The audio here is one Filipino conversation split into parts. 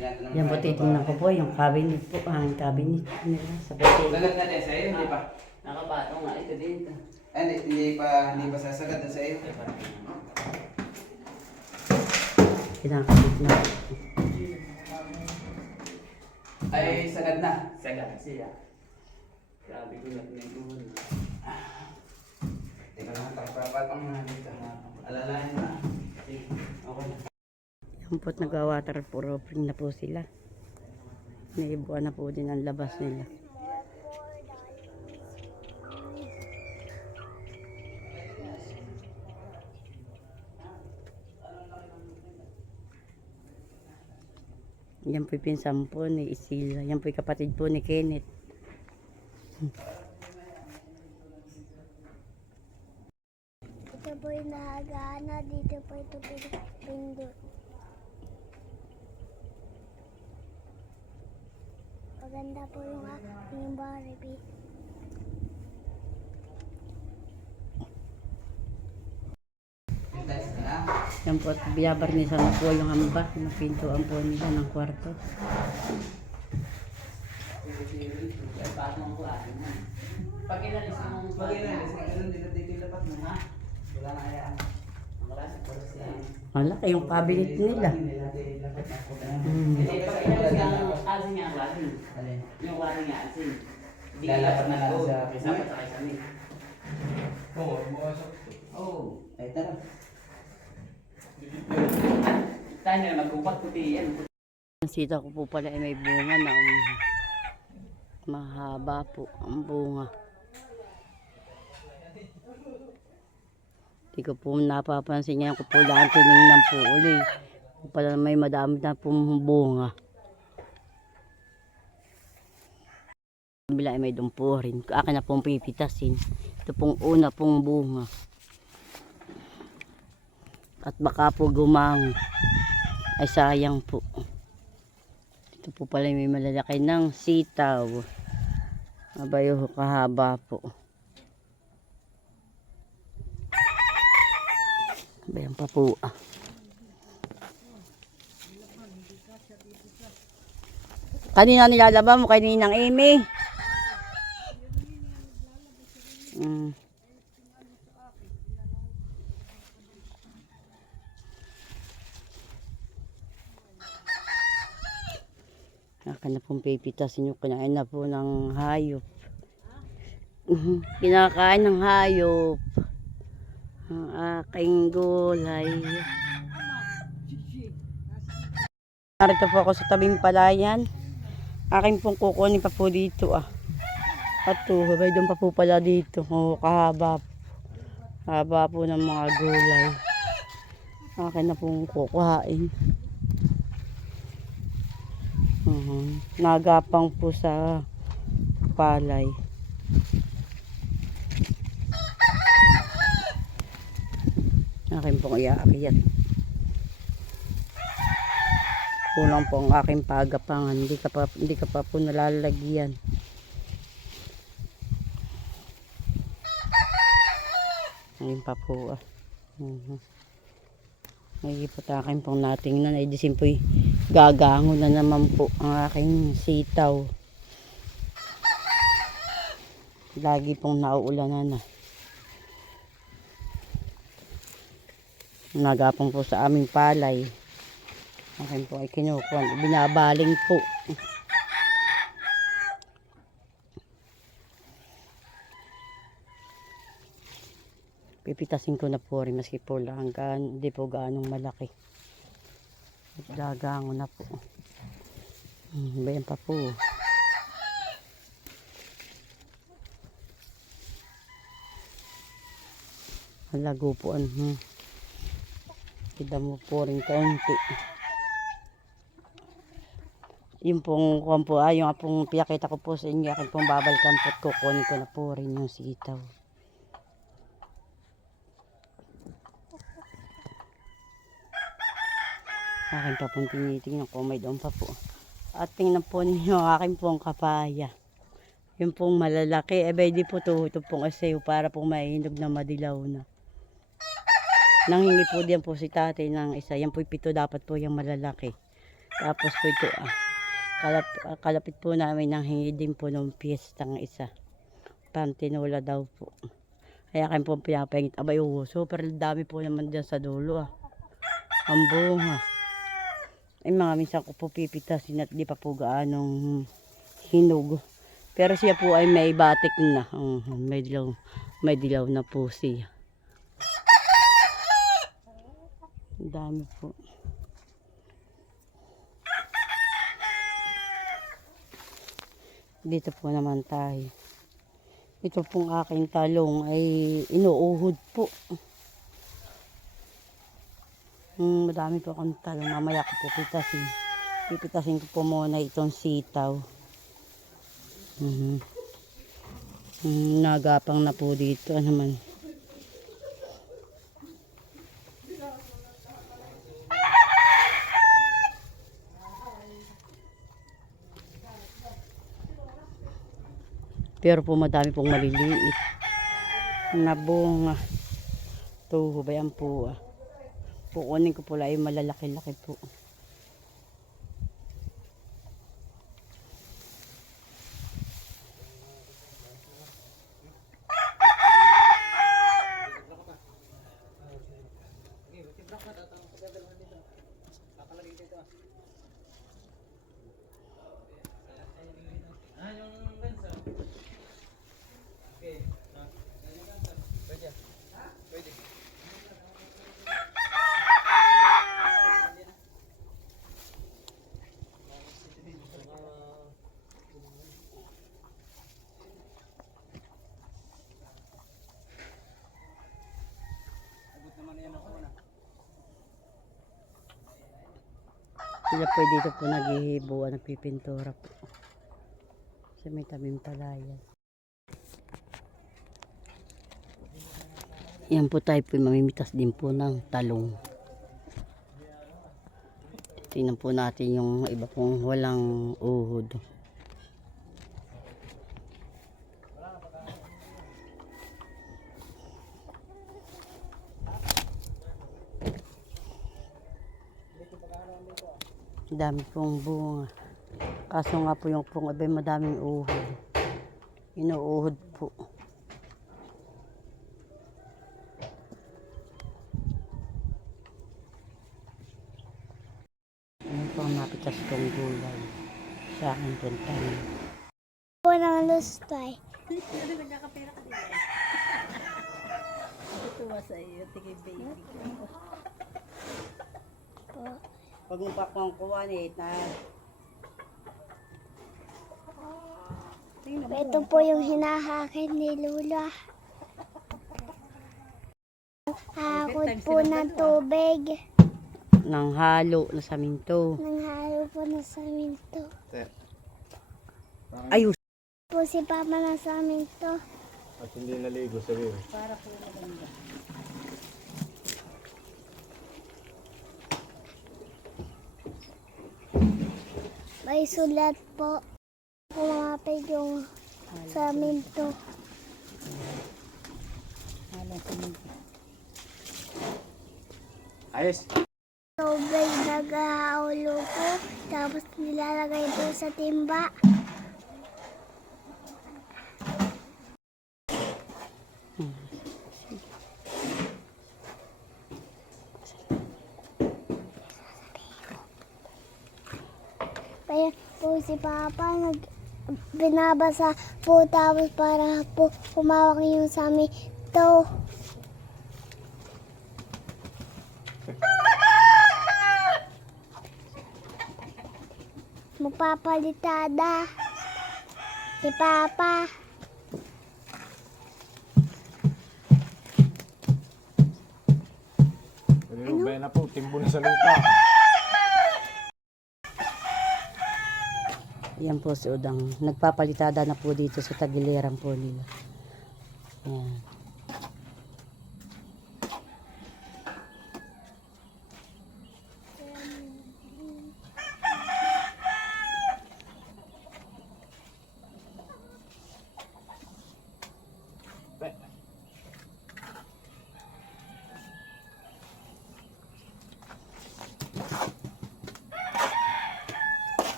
Yan po, titignan ko po yung cabinet po. Ang cabinet nila sa bahay. Sagat na din sa iyo, hindi pa? Nakabato nga ito dito. Hindi pa sasagat na sa iyo. Kinakabit na. Ay, sagad na. Sagat siya. Grabe ko na pinagbuhan. Teka lang, pagpapatang na dito. Alalahin na. Okay na. Yan po't nag-waterproofing na po sila. Naibuan na po din ang labas nila. Yan po'y pinsan po ni Isila. Yan po'y kapatid po ni Kenneth. Ito po yung nahagana, dito po ito pindot. Maganda po yung Barbie. Dahil na. Yan po at biyabarnisan na po yung hamba. Yung pintuan po nila ng kwarto. Patong ko akin na. Pag inalis mo Pag inalis, ganun din natin tilapat mo, ha? Wala na hayaan. ang klase ko siya. Malaki yung cabinet nila. Hindi, pag inalis ka ang asin nga ang klase. Alin? Yung klase nga asin. Lalapat na lang sa Isa pa sa kasamin. Oo, bumasok. Oo. Ay, tara. Tayo na magkupat puti yan. Ang sita ko po pala ay may bunga na mahaba po ang bunga. Hindi ko po napapansin ngayon ko po lang tinignan po uli. Pala may madami na pong bunga. Bila ay may dumpo rin. Akin na pong pipitasin. Ito pong una pong bunga. At baka po gumango. Ay sayang po. Ito po pala may malalaki ng sitaw. Abayo kahaba po. Abayan pa po ah. Kanina nilalaba mo kay Ninang Amy. Akin na pong pipitasin yung kinain na po ng hayop. Kinakain ng hayop. Ang aking gulay. Narito po ako sa tabing palayan. Aking pong kukunin pa po dito ah. At may doon pa po pala dito. Oh, kahaba po. Haba po ng mga gulay. Akin na pong kukuhain. Nagapang po sa palay. Akin pong iaakyat. Kulang po ang aking pagapangan. Hindi ka pa po nalalagyan. Ayun pa po ah. Nagipot akin pong natingnan. Ay disin po'y gagango na naman po ang aking sitaw. Lagi pong nauulanan na. Nagapang po sa aming palay. Akin po ay kinukuha. Binabaling po. Pipitasin ko na po rin maski po lang. Hindi po ganong malaki. Gagango na po. Bayan pa po. Halago po. Kita mo po rin kaunti. Yung pong kuwan po, yung pong pinakita ko po sa inyo, akin pong babalikan po at kukunin ko na po rin yung sitaw. Akin pa pong tinitingnan ko, may doon pa po. At tingnan po ninyo ang akin pong kapaya. Yung pong malalaki, di po ito pong asayo para pong mahinog na madilaw na. Nanghingi po diyan po si tatay ng isa. Yan po 7 dapat po yung malalaki. Tapos po ito, kalapit po namin nang hingi din po ng piyestang isa. Pantinola daw po. Kaya kayo po pinapahingit. Abay, super dami po naman dyan sa dulo Ang bunga. Ay mga minsan ko po pipitasin at di pa po gaanong hinog. Pero siya po ay may batik na. May dilaw na po siya. Ang dami po. Dito po naman tayo. Ito pong aking talong ay inuuhod po. Madami po akong talong. Mamaya ko po pitasin. Pipitasin ko po muna itong sitaw. Nagapang na po dito. Ano man. Pero po madami pong maliliit na bunga. Ito, hubayan po. Kukunin ko po lang ay malalaki-laki po. Sila po dito po naghihibuan, nagpipintura po. Sa may tabing palayan. Yan po tayo po mamimitas din po ng talong. Tingnan po natin yung iba pong walang uhod. Dami pong bunga. Kaso nga po yung pong abay madaming uhod. Inuuhod po. Ano po ang napitas kong gulay sa akin puntahan. Po ng lustay. Tuwa sa iyo, tigay baby ko. Po. Pag mo pa kong kuwanit na Ito po yung hinahakin ni Lula. Hakot po ng tubig. nang halo na saminto. Nanghalo po ng saminto. Ayos. Po si Papa ng saminto. At hindi naligo sa river. May sulat po. Kumapit yung saminto. Ayos! Tubig nag-aulo po. Tapos nilalagay po sa timba. Kaya po si Papa binabasa po tapos para po humawak yung saminto. Magpapalitada si Papa. Ano? Na po, timbo na sa lupa. Yan po si Udang. Nagpapalitada na po dito sa tagiliran po nila. Yan.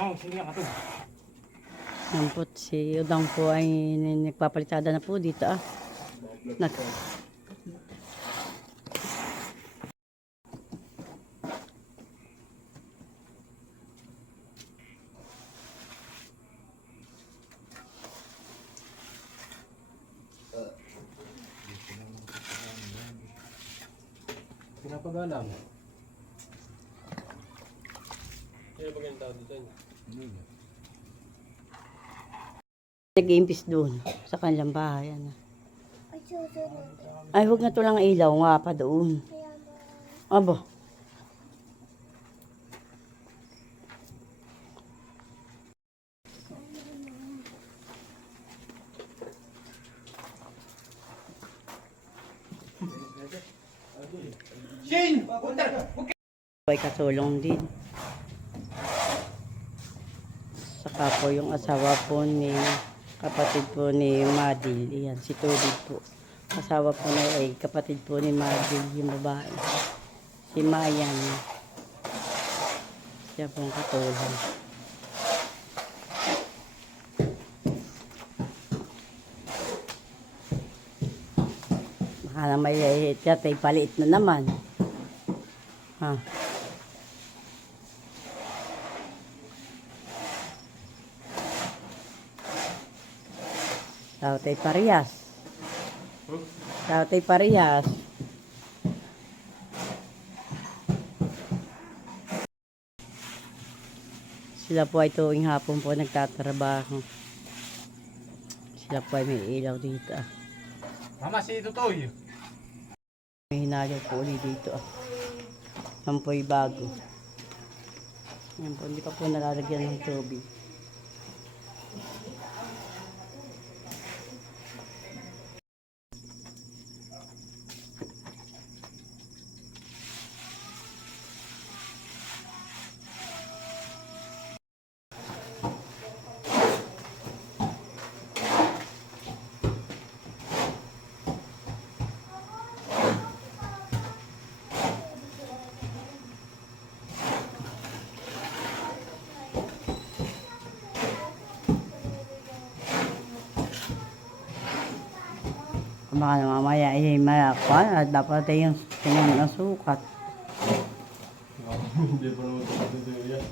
Oh, sige ka to. Yan po, si Udang po ay nagpapalitada na po dito ah. Nak Pinapagalam. Sino ba ganyan tao dito? nag-iimpis doon sa kanilang bahay. Ano. Ay, susunod. Ay, huwag na to lang ilaw nga pa doon. Kaya mo. Aba. Ay katulong din. Saka po yung asawa po ni kapatid po ni Madil. Iyan, si Tubig po. Asawa po na ay kapatid po ni Madil, yung babae. Si Mayan. Siya pong katulong. Baka na may tiyatay paliit na naman. Ha. Tautay parehas. Tautay parehas. Sila po ay tuwing hapon po nagtatrabaho. Sila po ay may ilaw dito. Ah. Mama, si Tutoy. May hinagaw po ulit dito. Ah. Yan po ay bago. Yan po, hindi pa po nalalagyan ng tubig. Baka na mamaya ay malakpan at dapat ay yung tingnan ng sukat. Hindi pa naman ito yan.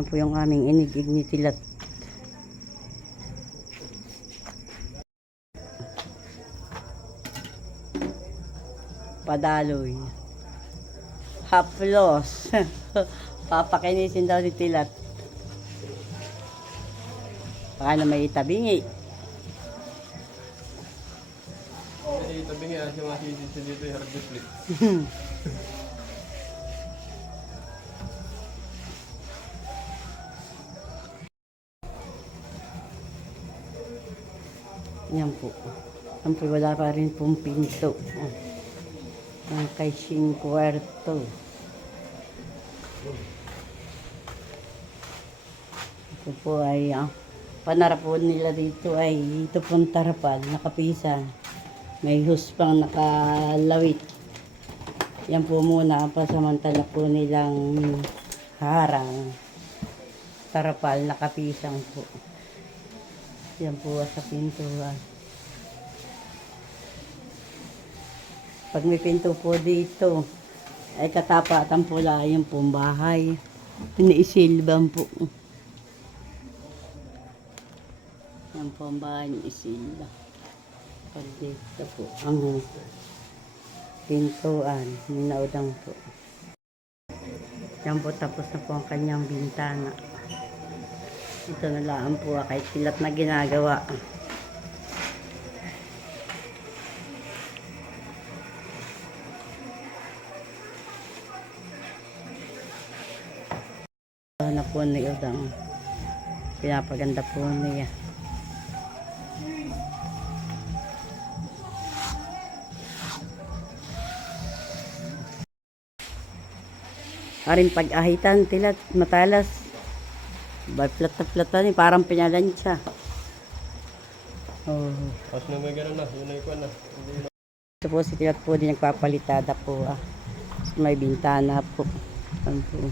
Yan po yung aming inignitilot. Padaloy. Haplos. Papakinisin daw ni Tilat. Baka na may itabingi. Kasi tabi nga siya mga sisisi dito yung hard split. Yan po. Yan po, wala pa rin pong pinto. Yan kay 5 kwarto. Ito po ay, panarapon nila dito ay, ito pong tarapal, nakapisan. May hus pang nakalawit. Yan po muna, ang pasamantala po nilang harang. Tarapal, nakapisang po. Yan po sa pintuan. Pag may pinto po dito, ay katapatan po lang yung pong bahay. Iniisilban po. Yan po ang bahay ni Isilda. Pag dito po, ang pintuan, ninaudang po. Yan po, tapos na po ang kanyang bintana. Ito na lang po kahit silat na ginagawa. na po ni Udang. Pinapaganda po niya. Karin pag-ahitan, tilat, matalas. Plat na platan eh, parang pinalansya. Oh. Tapos na may gano'n na, yun ay kuwan na. Hindi na. Ito po si tilat po din nagpapalitada po ah. May bintana po. Ano po.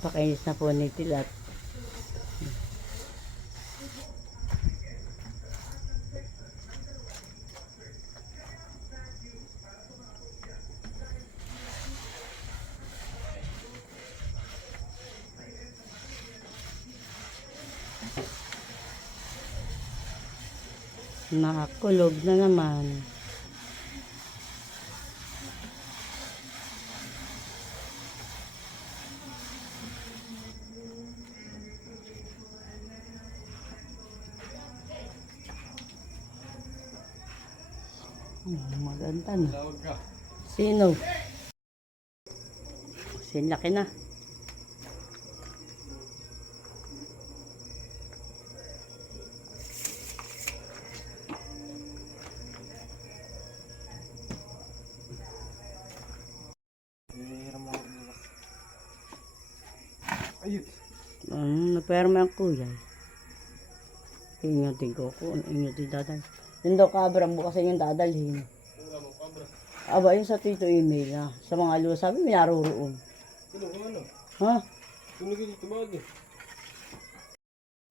Pakainis na po ni tilat. Nakakulog na naman. Maganda na. Tawag ka. Sino? Sinlaki na. Hihiram ako bukas. Ayun. Naperma ang kuya. Ingatin ko kung ingatin dadal. Yung daw kabra, bukas yung dadalhin. Wala mo, kabra. Aba, yung sa tito email na. Sa mga luwa, sabi may naroroon. Ano, ano? Ha? Tunog ito, tumawag eh.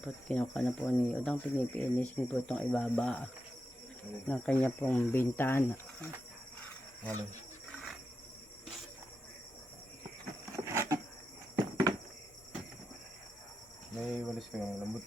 Ba't kinuka na po ni Udang, pinipinisin po itong ibaba ng kanya pong bintana. Ano? May walis ko yung lambot.